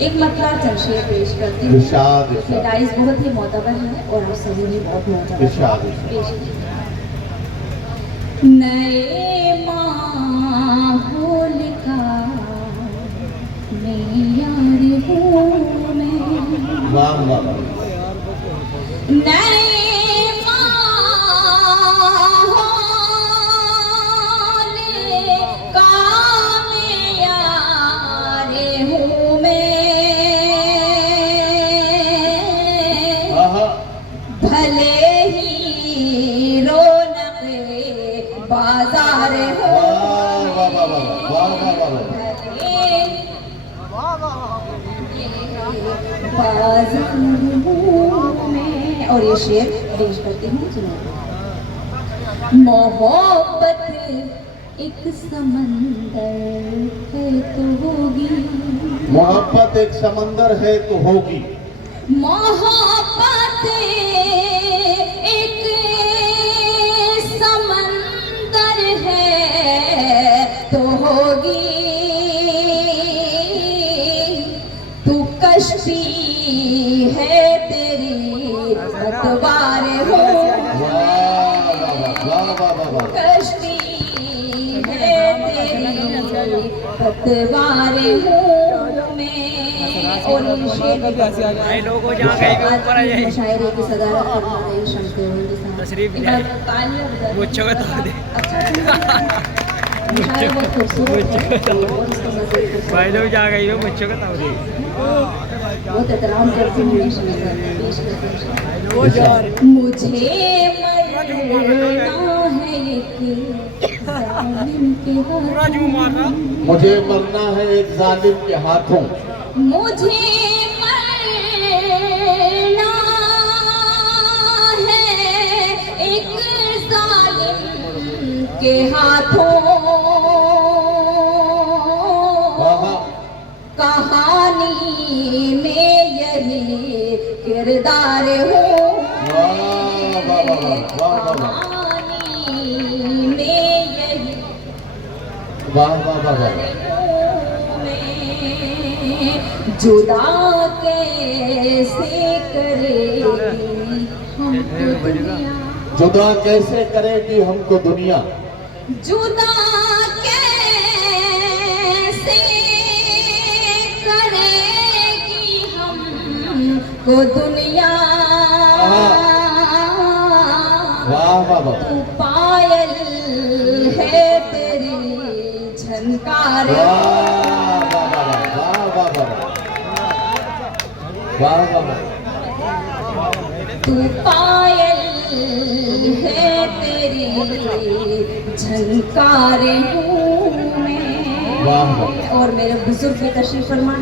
एक मतला चर्चे पेश करती हूँ। मिठाइस बहुत ही मोतबर है और आप सभी भी बहुत मोतबर पेश नए माहौल का मैं यार हूँ मैं नए भले ही रौनक बाजार हो बाजार में। और ये शेर पेश करती हूँ, सुनो। मोहब्बत एक समंदर है तो होगी, मोहब्बत एक समंदर है तो होगी, मोहब्बत एक समंदर है तो होगी, तू कश्ती है तेरी पतवार हो, कश्ती है तेरी पतवार हो मैं। और लोगों जहाँ कहीं भी ऊपर आ जाए शायरी की सदारत करना रही शमशेर तशरीफ ले मुझे बता दे बहुत खूबसूरत है भाई लोग जहाँ गई हो मुझे बता दे बहुत एहतराम करती हूँ पेश करती हूँ। मुझे मरना है एक जालिम के हाथों, मुझे मरना है एक जालिम के हाथों, मुझे मरना है एक जालिम के हाथों, कहानी में यही किरदार हो, कहानी में यही जुदा कैसे करेगी हमको दुनिया, जुदा कैसे करेगी हमको दुनिया, जुदा कैसे करेगी हमको दुनिया। तू पायल है तेरी झनकार, तू पायल है तेरी झनकार हूँ मैं। और मेरे बुजुर्ग भी तशरीफ फरमा